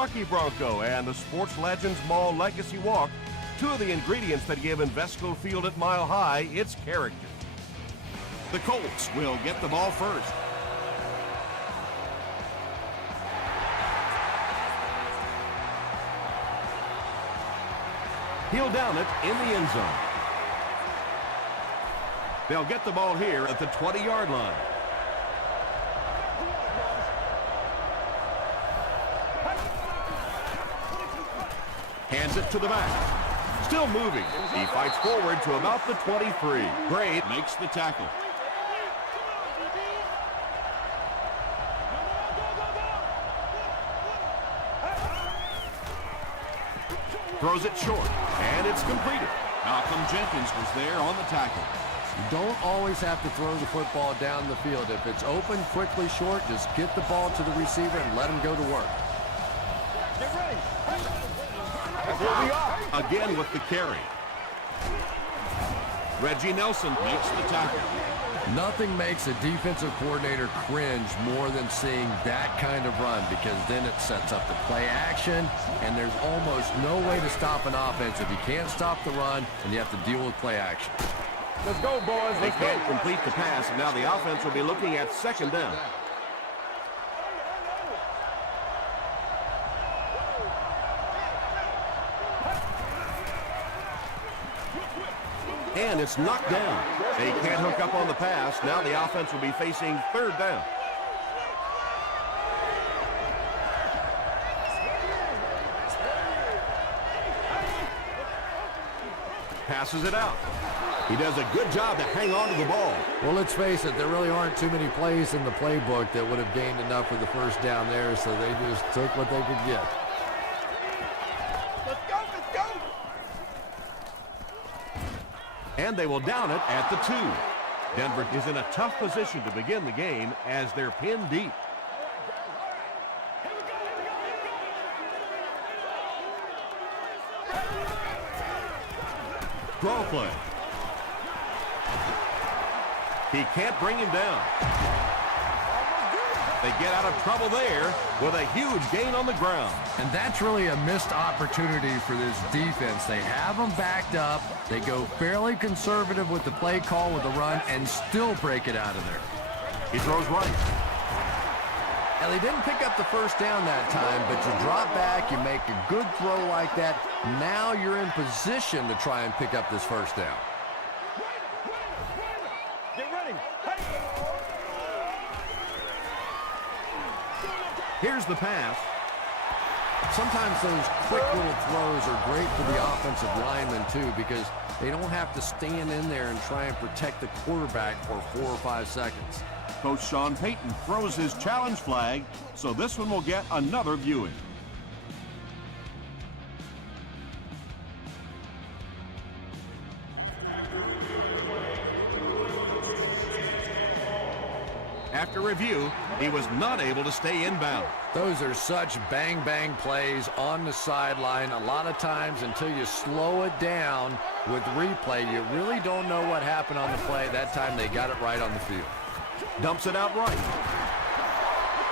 Bucky Bronco and the Sports Legends Mall Legacy Walk, two of the ingredients that give Invesco Field at Mile High its character. The Colts will get the ball first. He'll down it in the end zone. They'll get the ball here at the 20-yard line. Hands it to the back. Still moving. He fights forward to about the 23. Gray Makes the tackle. throws it short, and it's completed. Malcolm Jenkins was there on the tackle. You don't always have to throw the football down the field. If it's open, quickly, short, just get the ball to the receiver and let him go to work. Get ready. That's where we are. Again with the carry. Reggie Nelson Makes the tackle. Nothing makes a defensive coordinator cringe more than seeing that kind of run, because then it sets up the play action, and there's almost no way to stop an offense if you can't stop the run and you have to deal with play action. Let's go, boys. They can't complete the pass, and now the offense will be looking at second down. And it's knocked down. They can't hook up on the pass. Now the offense will be facing third down. Passes it out. He does a good job to hang on to the ball. Well, let's face it, there really aren't too many plays in the playbook that would have gained enough for the first down there, so they just took what they could get. Let's go, let's go. And they will down it at the 2. Denver is in a tough position to begin the game as they're pinned deep. Draw play. He can't bring him down. They get out of trouble there with a huge gain on the ground. And that's really a missed opportunity for this defense. They have them backed up. They go fairly conservative with the play call with the run and still break it out of there. He throws right. Now, they didn't pick up the first down that time, but you drop back, you make a good throw like that. Now you're in position to try and pick up this first down. Get ready. Here's the pass. Sometimes those quick little throws are great for the offensive linemen, too, because they don't have to stand in there and try and protect the quarterback for 4 or 5 seconds. Coach Sean Payton throws his challenge flag, so this one will get another viewing. After review, he was not able to stay inbound. Those are such bang-bang plays on the sideline. A lot of times, until you slow it down with replay, you really don't know what happened on the play. That time, they got it right on the field. Dumps it out right.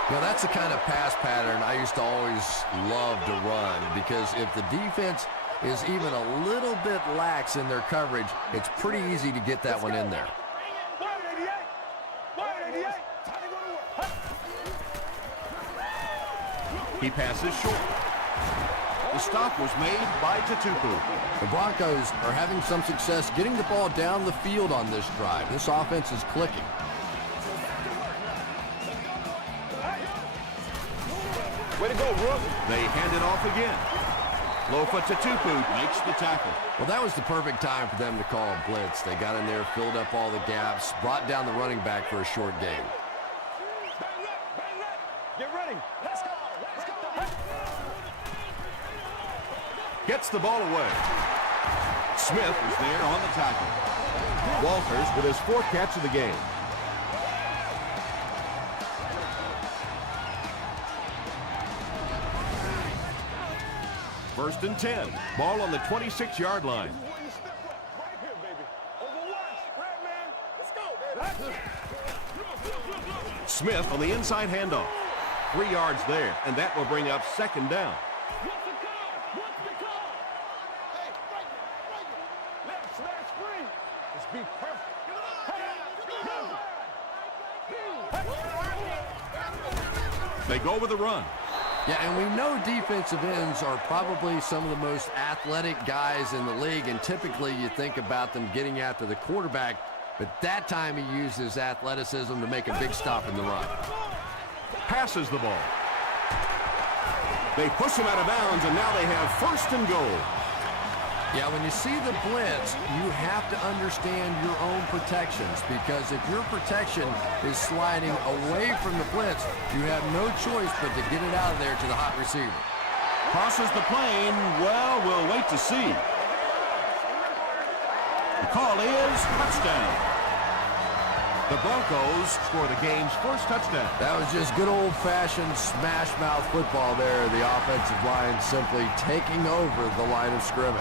You know, that's the kind of pass pattern I used to always love to run, because if the defense is even a little bit lax in their coverage, it's pretty easy to get that one in there. He passes short. The stop was made by Tatupu. The Broncos are having some success getting the ball down the field on this drive. This offense is clicking. Way to go, Rook. They hand it off again. Lofa Tatupu Makes the tackle. Well, that was the perfect time for them to call a blitz. They got in there, filled up all the gaps, brought down the running back for a short gain. Get ready. Let's go. Let's go. gets the ball away. Smith is there on the tackle. Walters with his 4th catch of the game. First and 10. Ball on the 26-yard line. Smith on the inside handoff. 3 yards there, and that will bring up second down. What's the call? What's the call? Hey, break it. Left slash free. Let's be perfect. They go with the run. Yeah, and we know defensive ends are probably some of the most athletic guys in the league, and typically you think about them getting after the quarterback, but that time he used his athleticism to make a big stop in the run. Passes the ball. They push him out of bounds, and now they have first and goal. Yeah, when you see the blitz, you have to understand your own protections, because if your protection is sliding away from the blitz, you have no choice but to get it out of there to the hot receiver. Crosses the plane. Well, we'll wait to see. The call is touchdown. The Broncos score the game's first touchdown. That was just good old-fashioned smash-mouth football there. The offensive line simply taking over the line of scrimmage.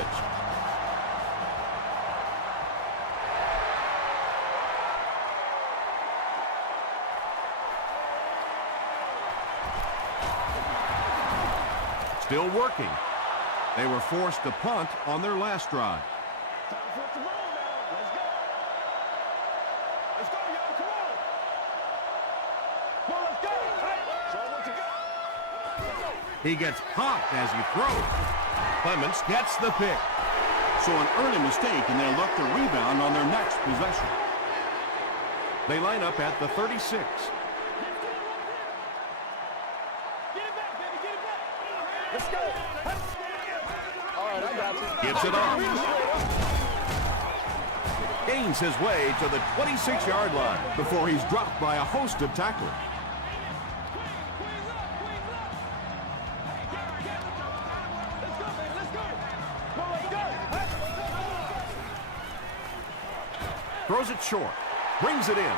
Still working. They were forced to punt on their last drive. Time for it to roll now. Let's go. Let's go, y'all. Come on. Come on, let's go. Hey, show 'em what you got. He gets popped as he throws. Clements gets the pick. So an early mistake, and they'll look to rebound on their next possession. They line up at the 36. Let's go. All right, I got you. Gives it off. Gains his way to the 26-yard line Before he's dropped by a host of tacklers. Throws it short. Brings it in.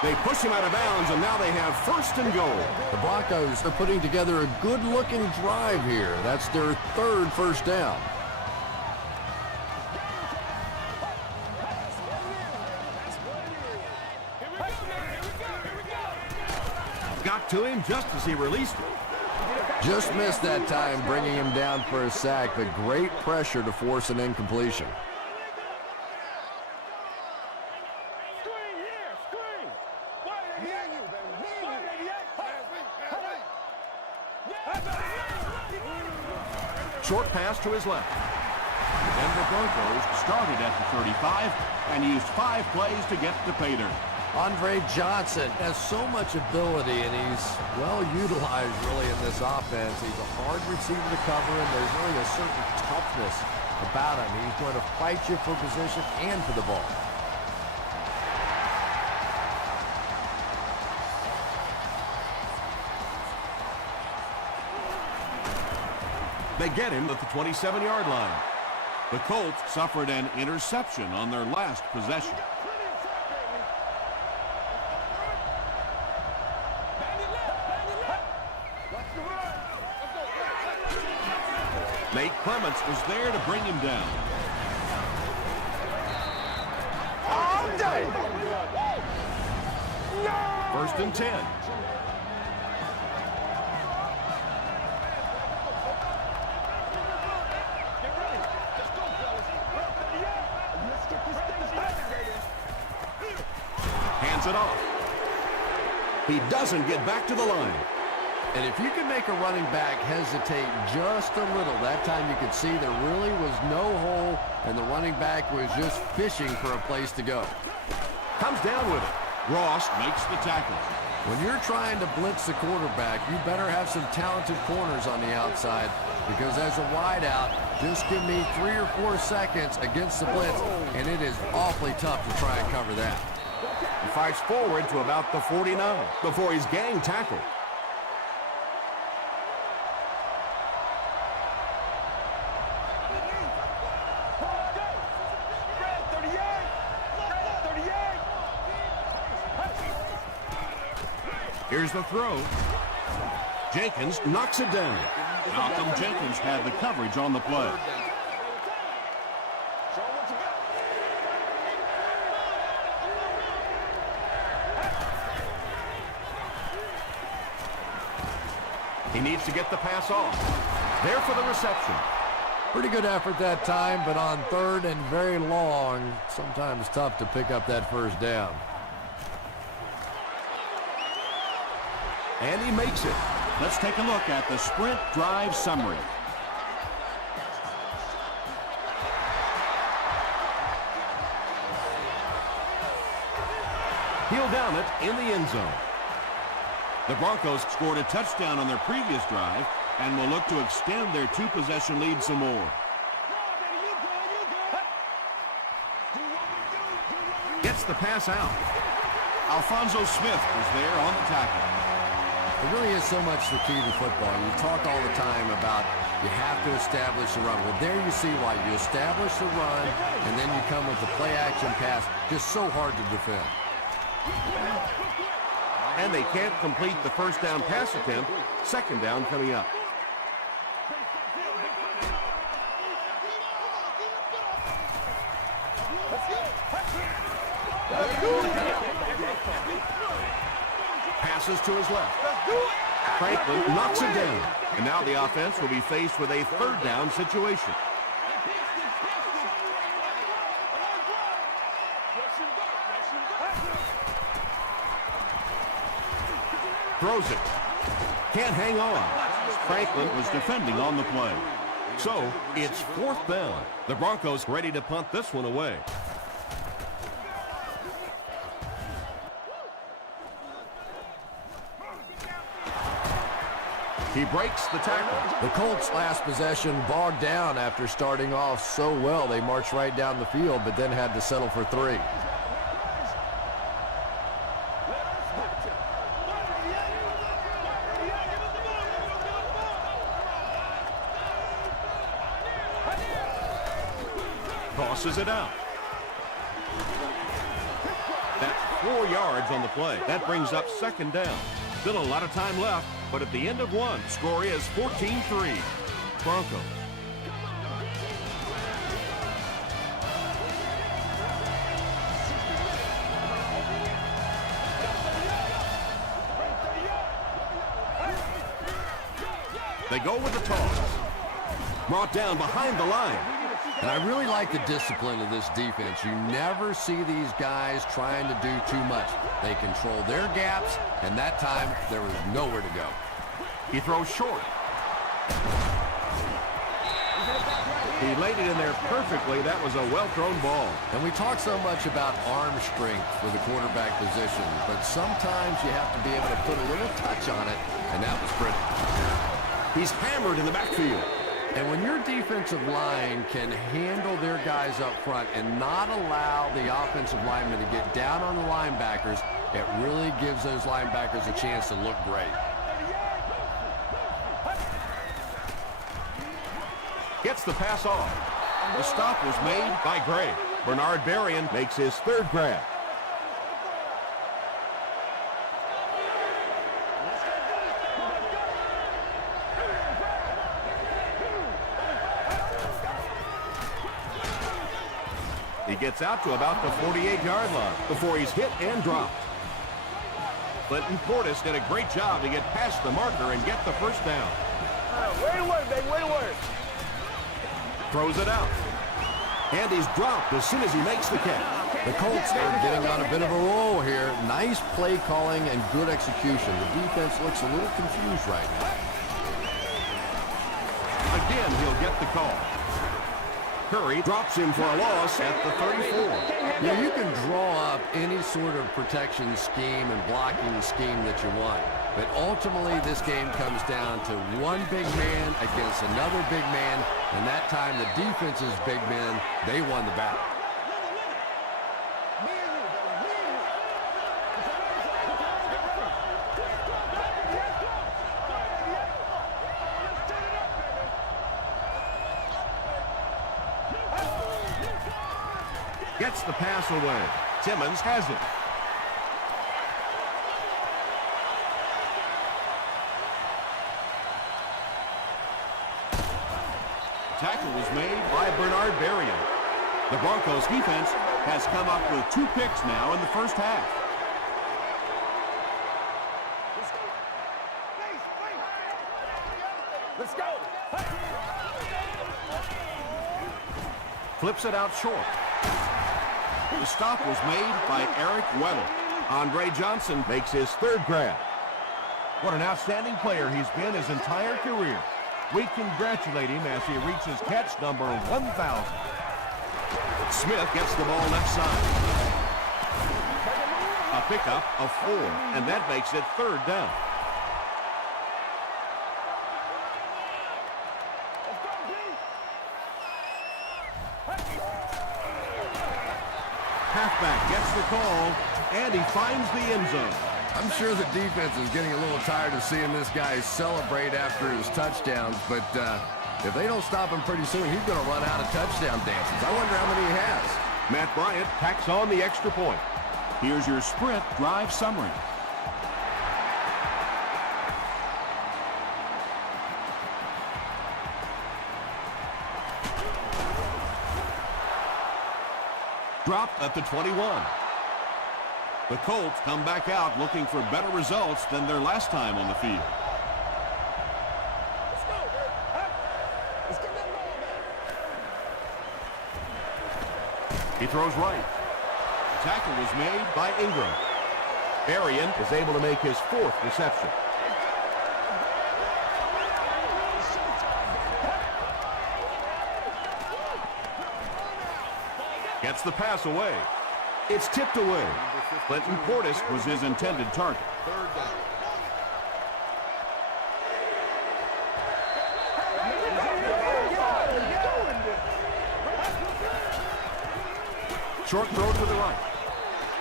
They push him out of bounds, and now they have first and goal. The Broncos are putting together a good-looking drive here. That's their third first down. Got to him just as he released it. Just missed that time, bringing him down for a sack, but great pressure to force an incompletion. Short pass to his left. The Denver Broncos started at the 35 and used 5 plays to get to pay dirt. Andre Johnson has so much ability, and he's well utilized really in this offense. He's a hard receiver to cover, and there's really a certain toughness about him. He's going to fight you for position and for the ball. They get him at the 27-yard line. The Colts suffered an interception on their last possession. Nate Clements was there to bring him down. All day. First and 10. Hands it off. He doesn't get back to the line. And if you can make a running back hesitate just a little, that time you could see there really was no hole, and the running back was just fishing for a place to go. Comes down with it. Ross makes the tackle. When you're trying to blitz the quarterback, you better have some talented corners on the outside, because as a wideout, just give me 3 or 4 seconds against the blitz, and it is awfully tough to try and cover that. He fights forward to about the 49 before he's gang tackled. Here's the throw. Jenkins knocks it down. Malcolm Jenkins had the coverage on the play. He needs to get the pass off. There for the reception. Pretty good effort that time, but on third and very long, sometimes tough to pick up that first down. And he makes it. Let's take a look at the sprint drive summary. He'll down it in the end zone. The Broncos scored a touchdown on their previous drive and will look to extend their two-possession lead some more. Gets the pass out. Alfonso Smith was there on the tackle. It really is so much the key to football. You talk all the time about you have to establish the run. Well, there you see why. You establish the run, and then you come with the play-action pass. Just so hard to defend. And they can't complete the first down pass attempt. Second down coming up. Passes to his left. Franklin knocks it down. And now the offense will be faced with a third down situation. Throws it. Can't hang on. Franklin was defending on the play. So it's fourth down. The Broncos ready to punt this one away. He breaks the tackle. The Colts' last possession bogged down after starting off so well. They marched right down the field, but then had to settle for 3. Tosses it out. That's 4 yards on the play. That brings up second down. Still a lot of time left, but at the end of one, score is 14-3. Broncos. They go with the toss. Brought down behind the line. And I really like the discipline of this defense. You never see these guys trying to do too much. They control their gaps, and that time there was nowhere to go. He throws short. He laid it in there perfectly. That was a well-thrown ball. And we talk so much about arm strength for the quarterback position, but sometimes you have to be able to put a little touch on it, and that was pretty. He's hammered in the backfield. And when your defensive line can handle their guys up front and not allow the offensive linemen to get down on the linebackers, it really gives those linebackers a chance to look great. Gets the pass off. The stop was made by Gray. Bernard Berrien makes his third grab. He gets out to about the 48-yard line before he's hit and dropped. Clinton Portis did a great job to get past the marker and get the first down. Way to work, baby, way to work. Throws it out. And he's dropped as soon as he makes the catch. The Colts are getting on a bit of a roll here. Nice play calling and good execution. The defense looks a little confused right now. Again, he'll get the call. Curry drops him for a loss at the 34. Yeah, you can draw up any sort of protection scheme and blocking scheme that you want. But ultimately, this game comes down to one big man against another big man. And that time, the defense's big men, they won the battle. Gets the pass away. Timmons has it. Tackle was made By Bernard Berrien. The Broncos defense has come up with 2 picks now in the first half. Let's go. Flips it out short. The stop was made by Eric Weddle. Andre Johnson makes his third grab. What an outstanding player he's been his entire career. We congratulate him as he reaches catch number 1,000. Smith gets the ball left side. A pickup of 4, and that makes it third down. Halfback gets the call, and he finds the end zone. I'm sure the defense is getting a little tired of seeing this guy celebrate after his touchdowns, but if they don't stop him pretty soon, he's going to run out of touchdown dances. I wonder how many he has. Matt Bryant tacks on the extra point. Here's your sprint drive summary. Dropped at the 21. The Colts come back out looking for better results than their last time on the field. Let's go. Let's get that ball back. He throws right. Tackle was made by Ingram. Arian is able to make his 4th reception. Gets the pass away. It's tipped away. Clinton Portis was his intended target. Short throw to the right.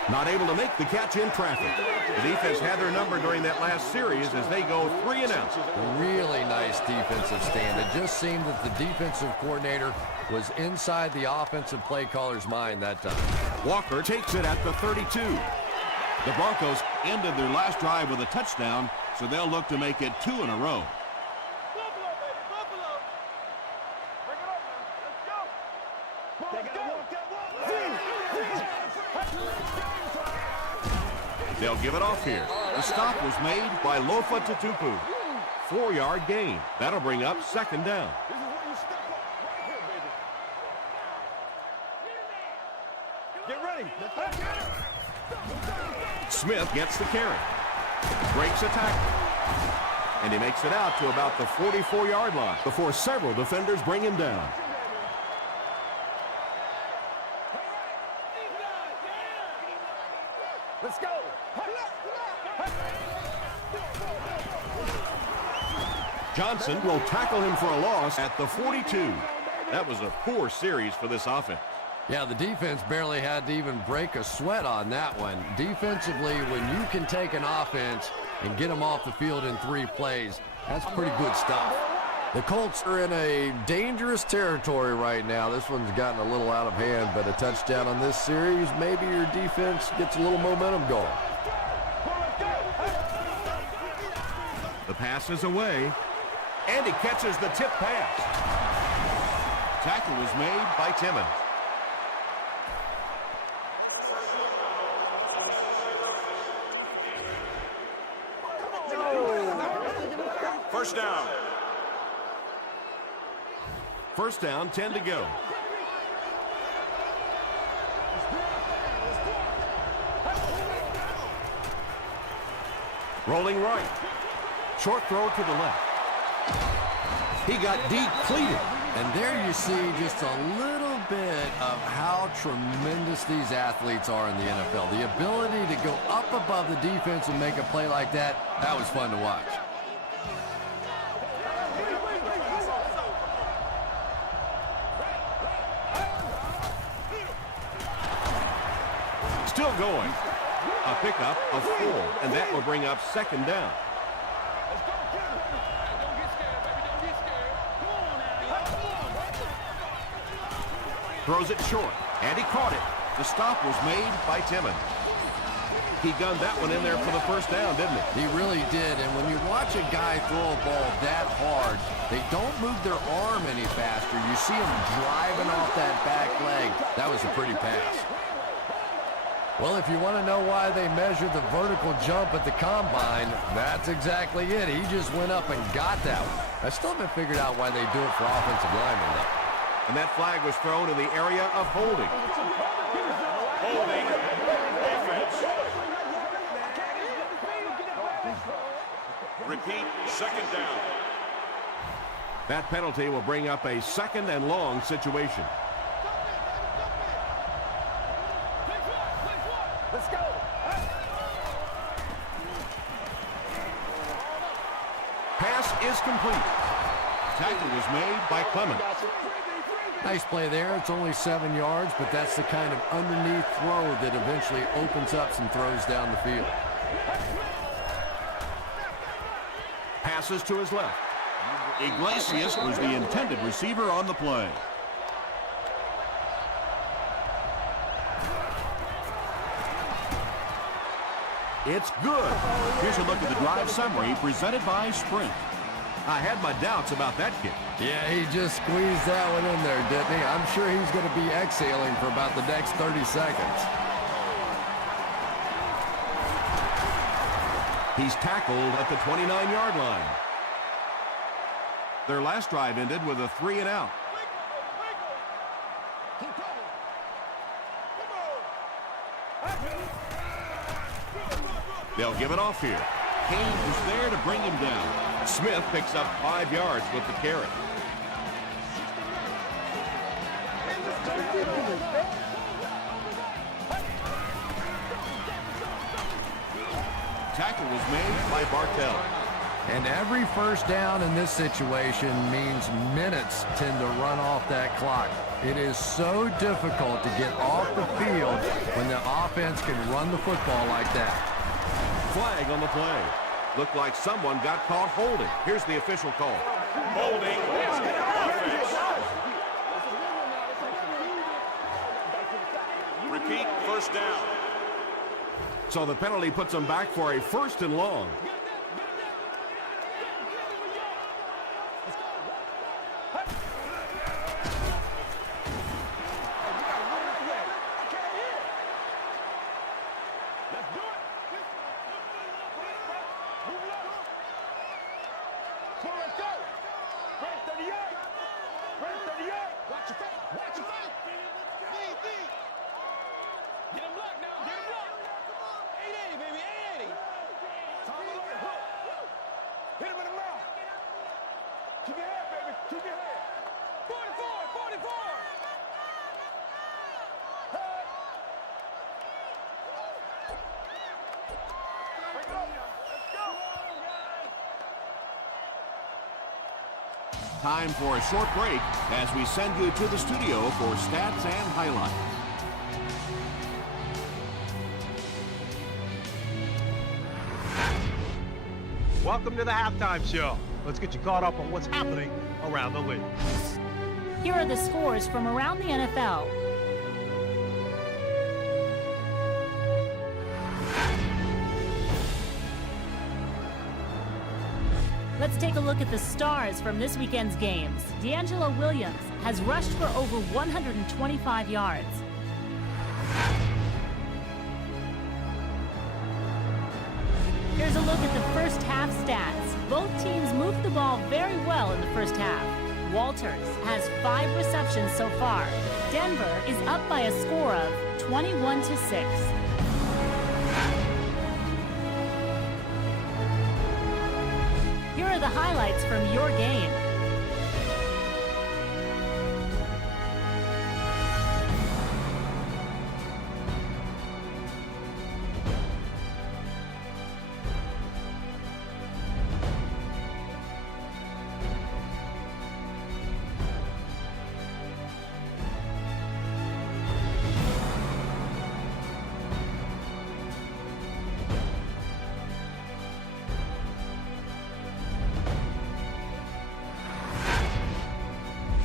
Not able to make the catch in traffic. The defense had their number during that last series as they go 3 and out. Really nice defensive stand. It just seemed that the defensive coordinator was inside the offensive play caller's mind that time. Walker takes it at the 32. The Broncos ended their last drive with a touchdown, so they'll look to make it 2 in a row. Buffalo, baby, Buffalo. Bring it up, man. Let's go. They gotta walk that walk. They'll give it off here. The stop was made by Lofa Tatupu. 4-yard gain. That'll bring up second down. This is where you step up. Right here, baby. Get ready. Smith gets the carry. Breaks a tackle. And he makes it out to about the 44-yard line before several defenders bring him down. Let's go. Johnson will tackle him for a loss at the 42. That was a poor series for this offense. Yeah, the defense barely had to even break a sweat on that one. Defensively, when you can take an offense and get them off the field in 3 plays, that's pretty good stuff. The Colts are in a dangerous territory right now. This one's gotten a little out of hand, but a touchdown on this series, maybe your defense gets a little momentum going. The pass is away, and he catches the tip pass. tackle was made by Timmons. First down. First down, 10 to go. Rolling right. Short throw to the left. He got depleted. And there you see just a little bit of how tremendous these athletes are in the NFL. The ability to go up above the defense and make a play like that, that was fun to watch. Still going. A pickup of 4, and that will bring up second down. Throws it short, and he caught it. The stop was made by Timmons. He gunned that one in there for the first down, didn't he? He really did, and when you watch a guy throw a ball that hard, they don't move their arm any faster. You see him driving off that back leg. That was a pretty pass. Well, if you want to know why they measure the vertical jump at the combine, that's exactly it. He just went up and got that one. I still haven't figured out why they do it for offensive linemen, though. And that flag was thrown in the area of holding. Holding. Offense. Repeat, second down. That penalty will bring up a second and long situation. Let's go. Pass is complete. Tackle was made by Clement. Nice play there. It's only 7 yards, but that's the kind of underneath throw that eventually opens up some throws down the field. Passes to his left. Iglesias was the intended receiver on the play. It's good. Here's a look at the drive summary presented by Sprint. I had my doubts about that kick. Yeah, he just squeezed that one in there, didn't he? I'm sure he's going to be exhaling for about the next 30 seconds. He's tackled at the 29-yard line. Their last drive ended with a 3 and out. They'll give it off here. Kane was there to bring him down. Smith picks up 5 yards with the carry. Tackle was made by Bartell. And every first down in this situation means minutes tend to run off that clock. It is so difficult to get off the field when the offense can run the football like that. Flag on the play. Looked like someone got caught holding. Here's the official call. Holding. Offense. Repeat, first down. So the penalty puts them back for a first and long. Time for a short break as we send you to the studio for stats and highlights. Welcome to the halftime show. Let's get you caught up on what's happening around the league. Here are the scores from around the NFL. Let's take a look at the stars from this weekend's games. D'Angelo Williams has rushed for over 125 yards. Here's a look at the first half stats. Both teams moved the ball very well in the first half. Walters has 5 receptions so far. Denver is up by a score of 21-6. Here are the highlights from your game.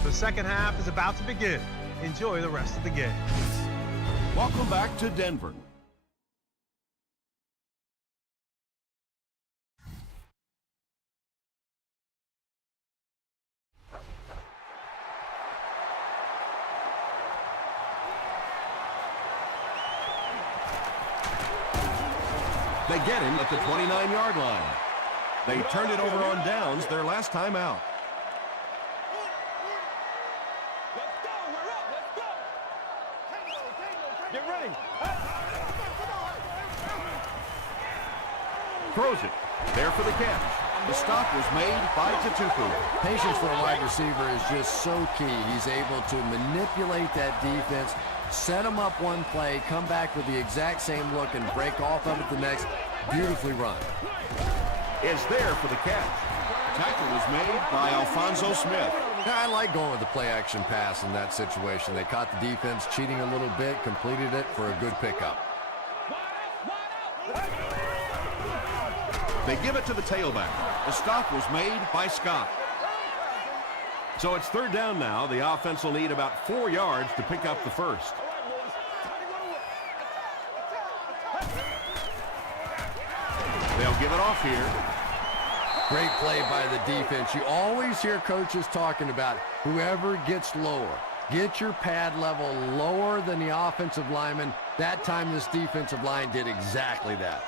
The second half is about to begin. Enjoy the rest of the game. Welcome back to Denver. get him at the 29-yard line. They turned it over on downs their last time out. Let's go. We're up. Let's go. Get ready. Throws it. There for the catch. The stop was made by Tatupu. Patience for a wide receiver is just so key. He's able to manipulate that defense, set them up one play, come back with the exact same look, and break off of it the next. Beautifully run. Is there for the catch. Tackle was made by Alfonso Smith. Yeah, I like going with the play-action pass in that situation. They caught the defense cheating a little bit, completed it for a good pickup. They give it to the tailback. The stop was made by Scott. So it's third down now. The offense will need about 4 yards to pick up the first. They'll give it off here. Great play by the defense. You always hear coaches talking about whoever gets lower. Get your pad level lower than the offensive lineman. That time this defensive line did exactly that.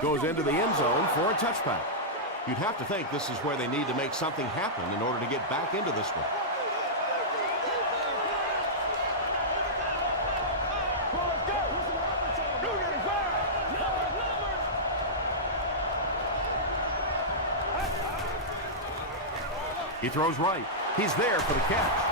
Goes into the end zone for a touchback. You'd have to think this is where they need to make something happen in order to get back into this one. He throws right. He's there for the catch.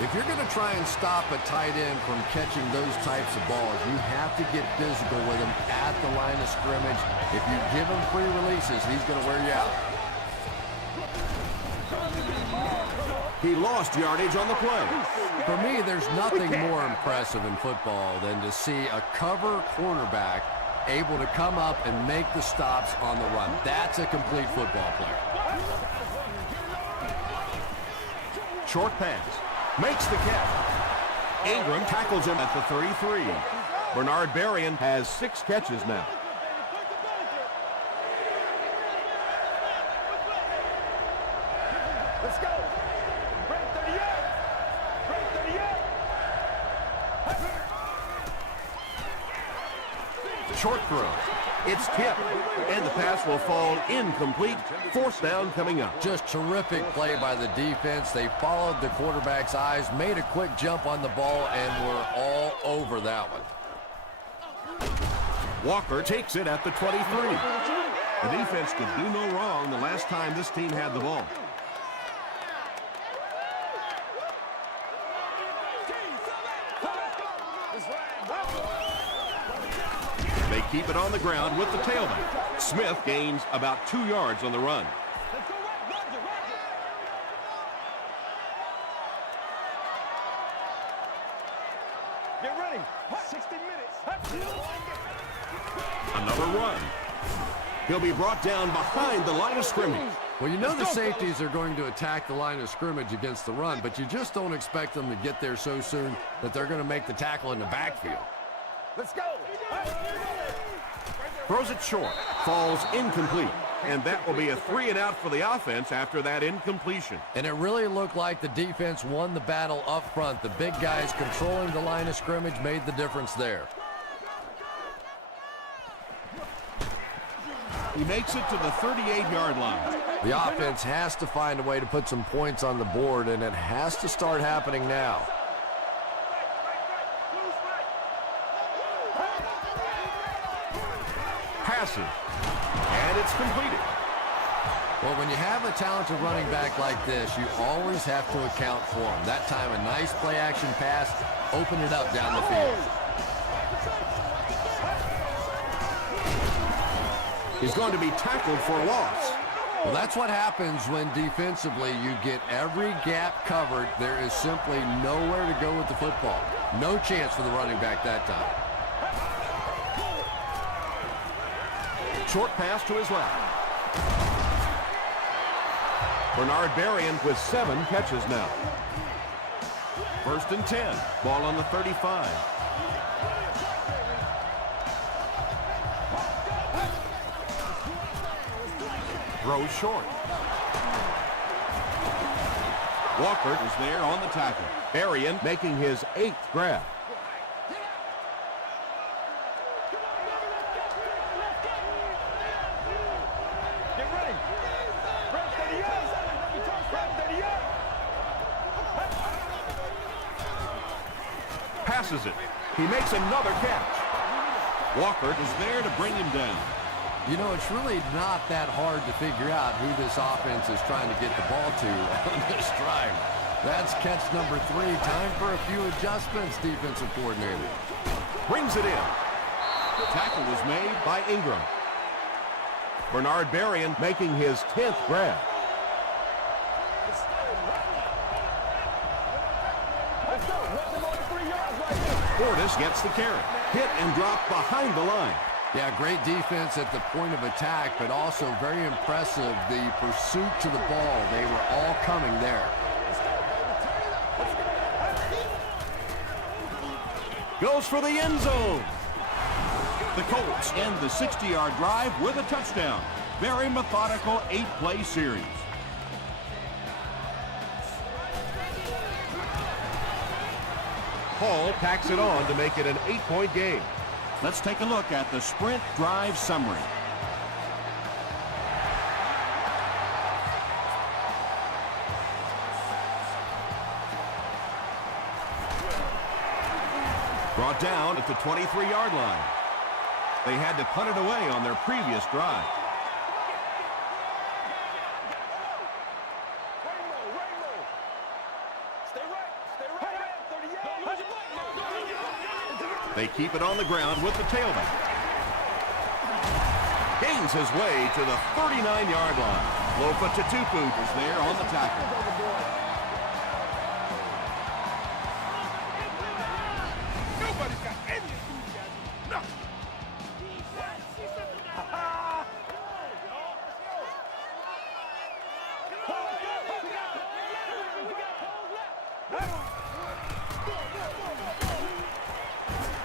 If you're going to try and stop a tight end from catching those types of balls, you have to get physical with him at the line of scrimmage. If you give him free releases, he's going to wear you out. He lost yardage on the play. For me, there's nothing more impressive in football than to see a cover cornerback able to come up and make the stops on the run. That's a complete football player. Short pass. Makes the catch. Ingram tackles him at the 33. Bernard Berrien has 6 catches now. Let's go. Break 38. Break 38. Short throw. It's tipped, and the pass will fall incomplete. 4th down coming up. Just terrific play by the defense. They followed the quarterback's eyes, made a quick jump on the ball, and were all over that one. Walker takes it at the 23. The defense could do no wrong the last time this team had the ball. They keep it on the ground with the tailback. Smith gains about 2 yards on the run. Get ready. 60 minutes. Another run. He'll be brought down behind the line of scrimmage. Well, you know the safeties are going to attack the line of scrimmage against the run, but you just don't expect them to get there so soon that they're going to make the tackle in the backfield. Let's go. Throws it short. Falls incomplete. And that will be a 3 and out for the offense after that incompletion. And it really looked like the defense won the battle up front. The big guys controlling the line of scrimmage made the difference there. He makes it to the 38-yard line. The offense has to find a way to put some points on the board, and it has to start happening now. Passes. And it's completed. Well, when you have a talented running back like this, you always have to account for him. That time, a nice play-action pass opened it up down the field. He's going to be tackled for loss. Well, that's what happens when defensively you get every gap covered. There is simply nowhere to go with the football. No chance for the running back that time. Short pass to his left. Bernard Berrien with 7 catches now. 1st and 10. Ball on the 35. Throws short. Walker is there on the tackle. Berrien making his 8th grab. Get ready. Press 30 yards. Press 30 yards. Passes it. He makes another catch. Walker is there to bring him down. You know, it's really not that hard to figure out who this offense is trying to get the ball to on this drive. That's catch number 3. Time for a few adjustments, defensive coordinator. Brings it in. Tackle was made By Ingram. Bernard Berrien making his 10th grab. Let's go. Nothing on the 3 yards right there. Portis gets the carry. Hit and drop behind the line. Yeah, great defense at the point of attack, but also very impressive, the pursuit to the ball. They were all coming there. Goes for the end zone. The Colts end the 60-yard drive with a touchdown. Very methodical 8-play series. Hall packs it on to make it an 8-point game. Let's take a look at the sprint drive summary. Brought down at the 23-yard line. They had to punt it away on their previous drive. They keep it on the ground with the tailback. Gains his way to the 39-yard line. Lofa Tatupu Is there on the tackle. Nobody's got any enthusiasm. No.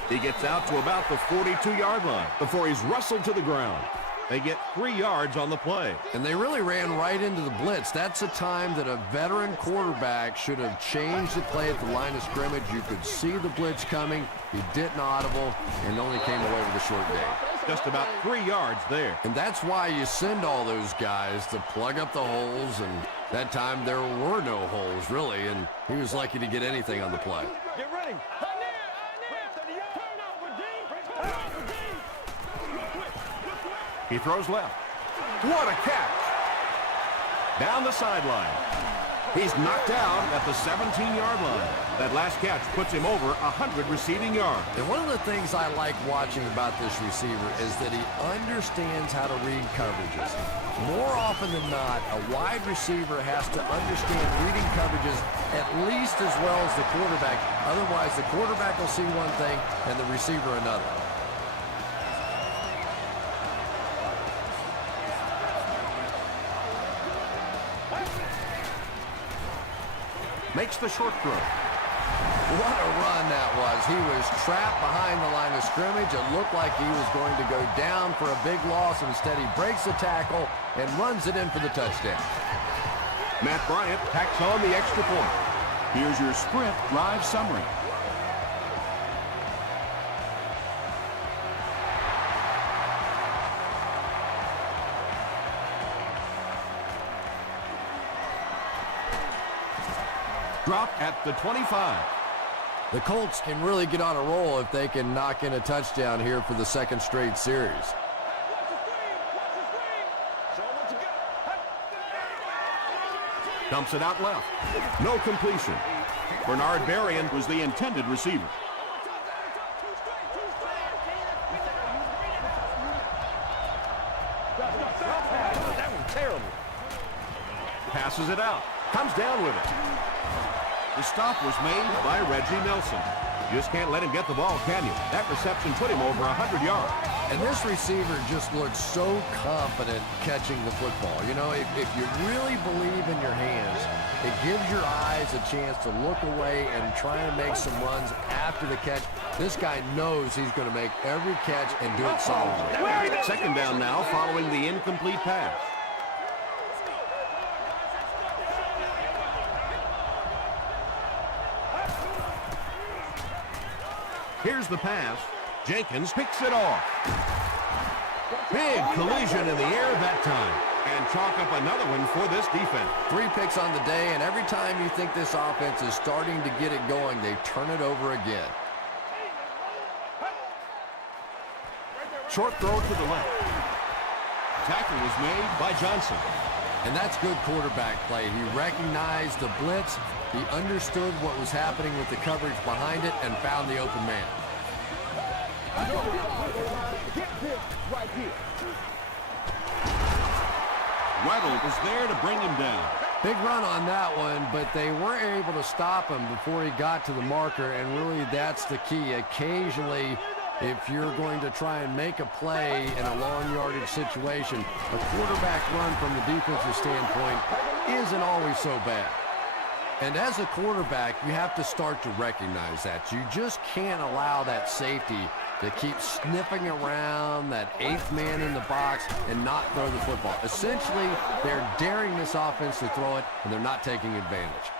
He gets out to about the 42-yard line before he's wrestled to the ground. They get 3 yards on the play. And they really ran right into the blitz. That's a time that a veteran quarterback should have changed the play at the line of scrimmage. You could see the blitz coming. He didn't audible and only came away with a short gain. Just about 3 yards there. And that's why you send all those guys to plug up the holes, and that time there were no holes, really, and he was lucky to get anything on the play. Get ready. He throws left. What a catch! Down the sideline. He's knocked out at the 17-yard line. That last catch puts him over 100 receiving yards. And one of the things I like watching about this receiver is that he understands how to read coverages. More often than not, a wide receiver has to understand reading coverages at least as well as the quarterback. Otherwise, the quarterback will see one thing and the receiver another. Makes the short throw. What a run that was. He was trapped behind the line of scrimmage. It looked like he was going to go down for a big loss. Instead, he breaks the tackle and runs it in for the touchdown. Matt Bryant tacks on the extra point. Here's your sprint drive summary. Drop at the 25. The Colts can really get on a roll if they can knock in a touchdown here for the second straight series. Dumps it out left. No completion. Bernard Berrien Was the intended receiver. That was terrible. passes it out. Comes down with it. The stop was made by Reggie Nelson. You just can't let him get the ball, can you? That reception put him over 100 yards. And this receiver just looks so confident catching the football. You know, if you really believe in your hands, it gives your eyes a chance to look away and try and make some runs after the catch. This guy knows he's going to make every catch and do it solidly. Second down now following the incomplete pass. Here's the pass. Jenkins picks it off. Big collision in the air that time. And chalk up another one for this defense. 3 picks on the day, and every time you think this offense is starting to get it going, they turn it over again. Short throw to the left. Tackle was made by Johnson. And that's good quarterback play. He recognized the blitz, he understood what was happening with the coverage behind it, and found the open man. Weddle was there to bring him down. Big run on that one, but they weren't able to stop him before he got to the marker, and really that's the key. Occasionally, if you're going to try and make a play in a long yardage situation, a quarterback run from the defensive standpoint isn't always so bad. And as a quarterback, you have to start to recognize that. You just can't allow that safety to keep sniffing around that 8th man in the box and not throw the football. Essentially, they're daring this offense to throw it, and they're not taking advantage.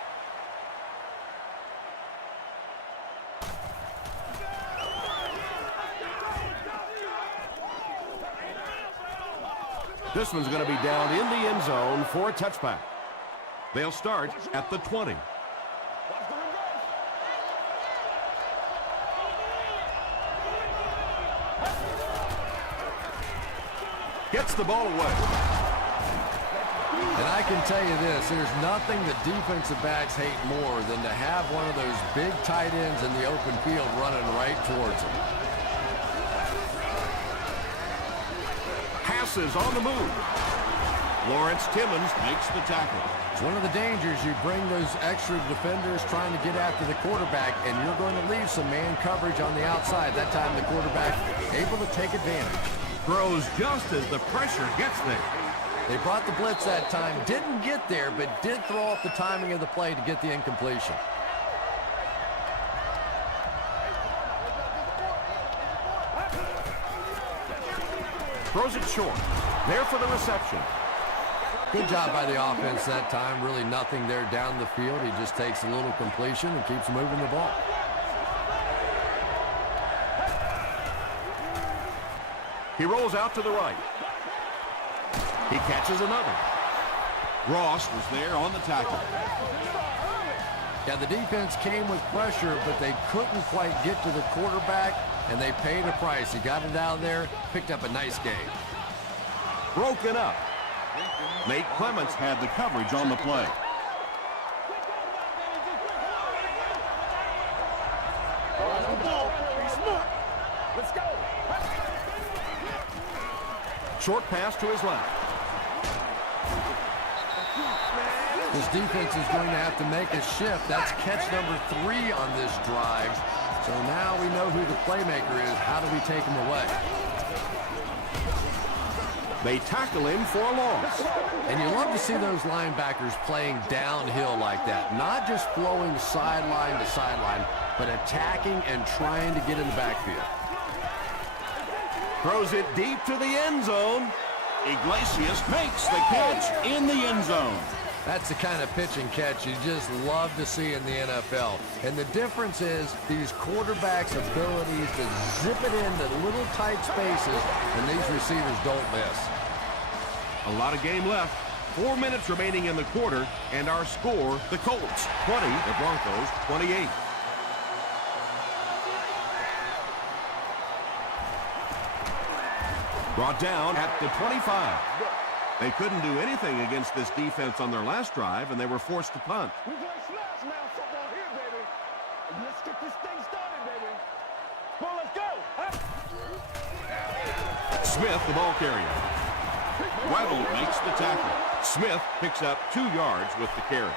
This one's going to be down in the end zone for a touchback. They'll start at the 20. Gets the ball away. And I can tell you this, there's nothing the defensive backs hate more than to have one of those big tight ends in the open field running right towards them. Passes on the move. Lawrence Timmons makes the tackle. It's one of the dangers. You bring those extra defenders trying to get after the quarterback, and you're going to leave some man coverage on the outside. That time the quarterback able to take advantage. Throws just as the pressure gets there. They brought the blitz that time. Didn't get there, but did throw off the timing of the play to get the incompletion. Throws it short. There for the reception. Good job by the offense that time. Really nothing there down the field. He just takes a little completion and keeps moving the ball. He rolls out to the right. He catches another. Ross was there on the tackle. Yeah, the defense came with pressure, but they couldn't quite get to the quarterback, and they paid a price. He got it out there, picked up a nice game. Broken up. Nate Clements had the coverage on the play. Let's go. Short pass to his left. This defense is going to have to make a shift. That's catch number 3 on this drive. So now we know who the playmaker is. How do we take him away? They tackle him for a loss. And you love to see those linebackers playing downhill like that. Not just flowing sideline to sideline, but attacking and trying to get in the backfield. Throws it deep to the end zone. Iglesias makes the catch in the end zone. That's the kind of pitch and catch you just love to see in the NFL. And the difference is these quarterbacks' abilities to zip it into little tight spaces, and these receivers don't miss. A lot of game left. 4 minutes remaining in the quarter, and our score, the Colts 20, the Broncos 28. Brought down at the 25. They couldn't do anything against this defense on their last drive, and they were forced to punt. We play slash now football here, baby. Let's get this thing started, baby. Well, let's go. Smith, the ball carrier. Weddle makes the tackle. Smith picks up 2 yards with the carry.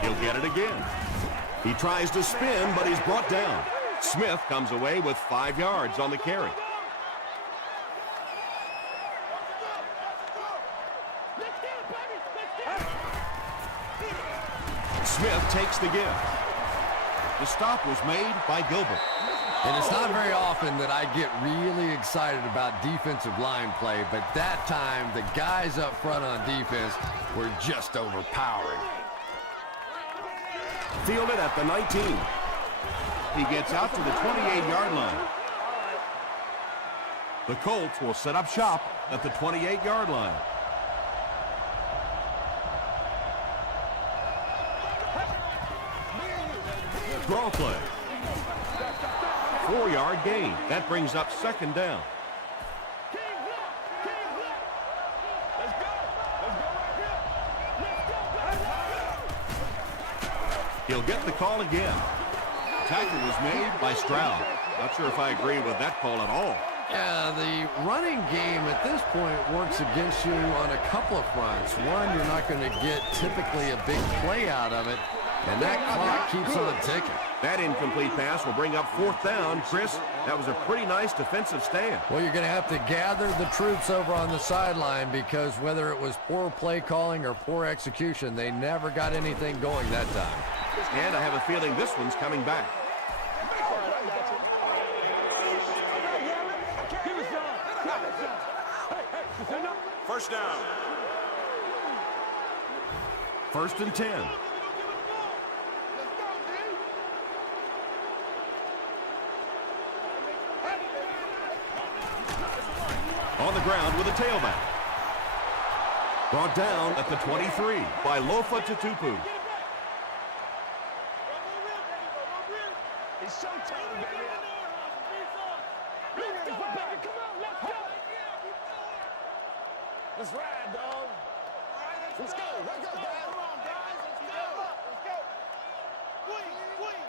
He'll get it again. He tries to spin, but he's brought down. Smith comes away with 5 yards on the carry. Smith takes the give. The stop was made by Gilbert. And it's not very often that I get really excited about defensive line play, but that time the guys up front on defense were just overpowering. Fielded at the 19. He gets out to the 28-yard line. The Colts will set up shop at the 28-yard line. Draw play. 4-yard gain. That brings up second down. He'll get the call again. Tackle was made by Stroud. Not sure if I agree with that call at all. Yeah, the running game at this point works against you on a couple of fronts. One, you're not going to get typically a big play out of it, and that clock keeps on ticking. That incomplete pass will bring up fourth down. Chris, that was a pretty nice defensive stand. Well, you're going to have to gather the troops over on the sideline because whether it was poor play calling or poor execution, they never got anything going that time. And I have a feeling this one's coming back. First down. 1st and 10. On the ground with a tailback. Brought down at the 23 by Lofa Tutupu. It's showtime, baby. Come on, let's go. Let's ride, dog. Let's go. Wake up, guys. Come on, guys. Let's go. Let's go. Wait.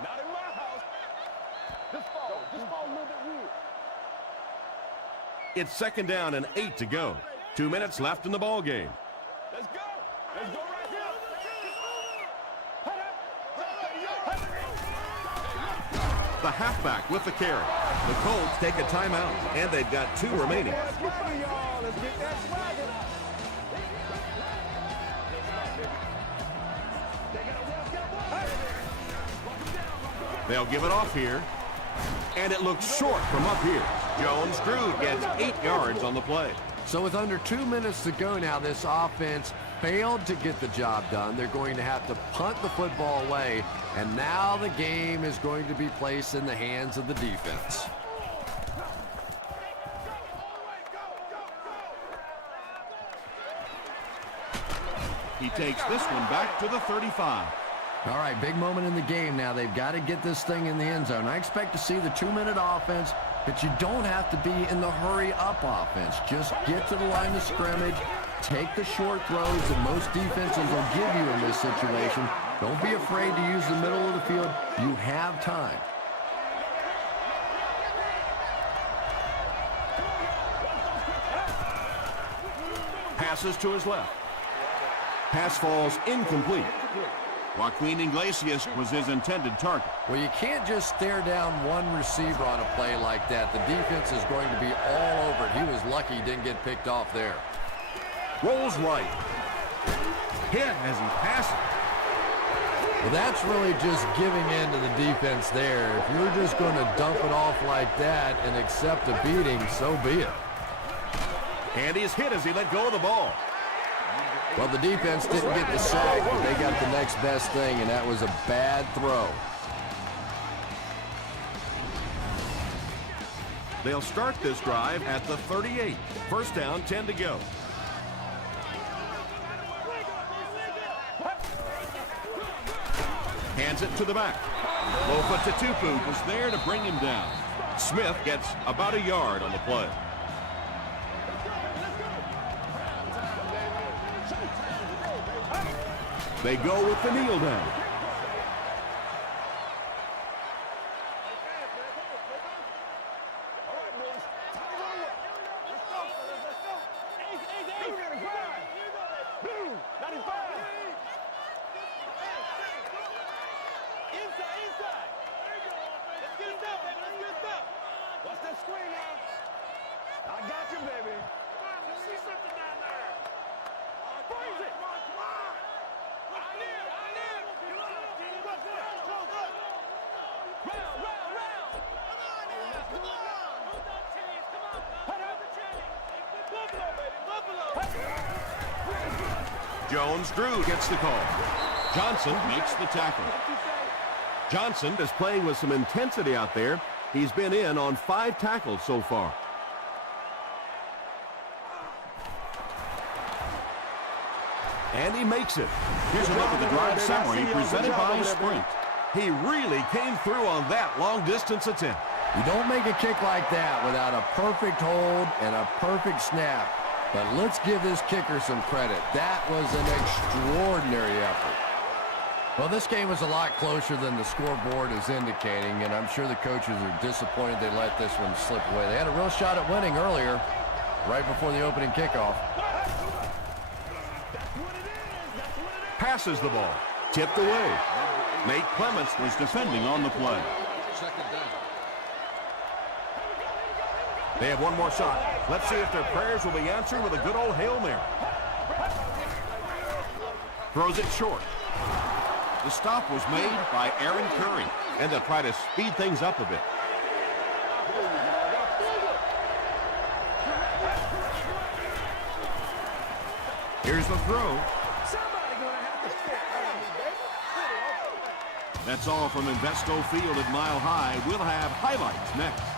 Not in my house. This ball a little bit weird. It's second down and 8 to go. 2 minutes left in the ball game. Let's go. Let's go right here. The halfback with the carry. The Colts take a timeout, and they've got 2 remaining. Let's get that swagger. They'll give it off here. And it looks short from up here. Jones-Drew gets 8 yards on the play. So with under 2 minutes to go now, this offense failed to get the job done. They're going to have to punt the football away, and now the game is going to be placed in the hands of the defense. He takes this one back to the 35. All right, big moment in the game now. They've got to get this thing in the end zone. I expect to see the 2-minute offense, but you don't have to be in the hurry-up offense. Just get to the line of scrimmage, take the short throws that most defenses will give you in this situation. Don't be afraid to use the middle of the field. You have time. Passes to his left. Pass falls incomplete. Joaquin Iglesias was his intended target. Well, you can't just stare down one receiver on a play like that. The defense is going to be all over it. He was lucky he didn't get picked off there. Rolls right. Hit as he passes. Well, that's really just giving in to the defense there. If you're just going to dump it off like that and accept a beating, so be it. And he's hit as he let go of the ball. Well, the defense didn't get the sack, but they got the next best thing, and that was a bad throw. They'll start this drive at the 38. First down, 10 to go. Hands it to the back. Lofa Tutupu was there to bring him down. Smith gets about a yard on the play. They go with the kneel down. I got you, baby. You see something down there? Freeze it! Come on! I live! Jones-Drew gets the call. Johnson makes the tackle. Johnson is playing with some intensity out there. He's been in on 5 tackles so far. And he makes it. Here's a look at the drive summary presented by Sprint. He really came through on that long-distance attempt. You don't make a kick like that without a perfect hold and a perfect snap. But let's give this kicker some credit. That was an extraordinary effort. Well, this game was a lot closer than the scoreboard is indicating, and I'm sure the coaches are disappointed they let this one slip away. They had a real shot at winning earlier, right before the opening kickoff. Passes the ball. Tipped away. Nate Clements was defending on the play. They have one more shot. Let's see if their prayers will be answered with a good old Hail Mary. Throws it short. The stop was made by Aaron Curry. And they'll try to speed things up a bit. Here's the throw. That's all from Invesco Field at Mile High. We'll have highlights next.